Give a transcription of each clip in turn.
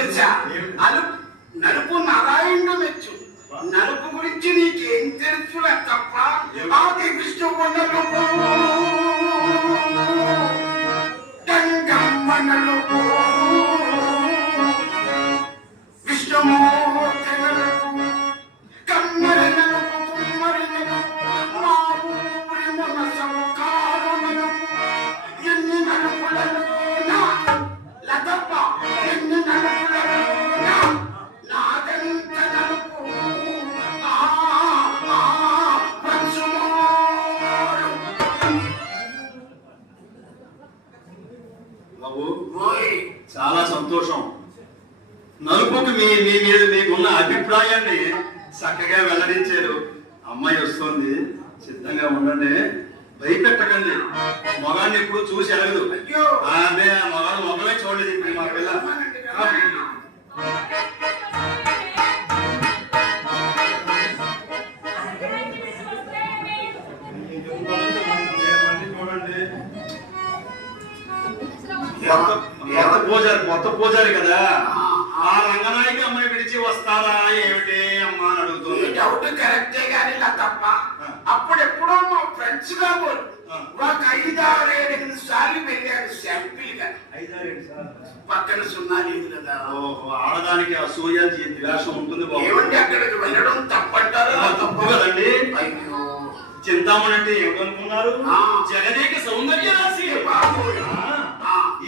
తెలుసా? నలుపు నారాయణుడు మెచ్చు. నలుపు గురించి నీకేం తెలుసులే తప్ప ఆది విష్ణు నలుపు గంగమ్మ నలుపు విష్ణుమూర్తి నలుపు కమ్మరి నలుపు కుమ్మరి నలుపు మా ఊరి మనసము కారు నలుపు ఎన్ని నలుపులను లతప్ప ఎన్ని నలుపులను నాదంత నలుపు బాబు చాలా సంతోషం. నలుపుకి మీ మీ మీద మీకున్న అభిప్రాయాన్ని చక్కగా వెల్లడించారు. అమ్మాయి వస్తుంది, సిద్ధంగా ఉండండి, భయపెట్టకండి. మగాన్ని ఇప్పుడు చూసి ఎరగదు. అదే మగాడు మొగలే చూడలేదు ఇప్పుడు మా పిల్ల. కొత్త పూజారి కదా, ఆ రంగనాయకి అమ్మాయి విడిచి వస్తారా ఏమిటి అమ్మా అని అడుగుతుంది. డౌట్ కరెక్టే గానీ తప్ప అప్పుడెప్పుడో మా ఫ్రెండ్స్ కాబోలు ఒక 5-6 సార్లు వెళ్ళారు శాంపిల్ గా. 5-6 సార్లు పక్కన సున్నా లేదు కదా. ఓహో, ఆడదానికి అసూయ ద్వేషం ఉంటుంది. ఏమంటే అక్కడికి వెళ్ళడం తప్పంటారు? తప్పు కదండి. అయ్యో, చింతామణి అంటే ఏమనుకున్నారు? జగదేక సౌందర్య రాశి.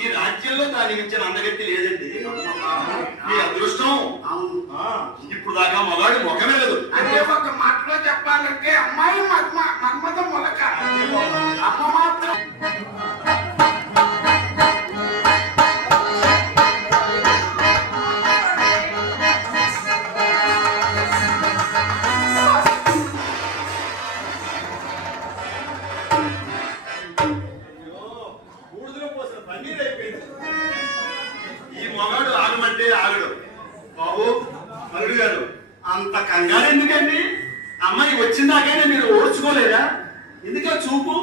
ఈ రాజ్యంలో దాని మించిన అందగట్టి లేదండి. మీ అదృష్టం. ఇప్పుడు దాకా మగాడు ముఖమే లేదు. అదే ఒక మాటలో చెప్పాలంటే అమ్మాయి మన్మథ మొలక, అమ్మ మాత్రం ఈ మగాడు ఆగమంటే ఆగడు. బాబు అల్లుడు గారు, అంత కంగారు ఎందుకండి? అమ్మాయి వచ్చిందాకైనా మీరు ఓర్చుకోలేదా? ఎందుకే చూపు?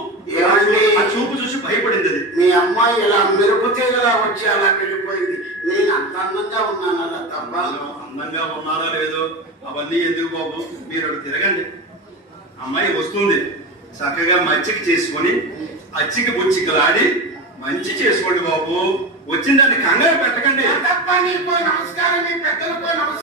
ఆ చూపు చూసి భయపడింది అది. మీ అమ్మాయి ఇలా మెరుపు తీగలా వచ్చి అలా వెళ్ళిపోయింది. నేను అంత అందంగా ఉన్నానా తప్ప? అందంగా ఉన్నారా లేదో అవన్నీ ఎందుకు బాబు, మీరు అటు తిరగండి. అమ్మాయి వస్తుంది, చక్కగా మచ్చిక చేసుకొని అచ్చికి బుచ్చికలాడి మంచి చేసుకోండి బాబు. వచ్చిందాన్ని కంగారు పెట్టకండి. తప్ప నీకు నమస్కారం, మీ పెద్దలకు నమస్కారం.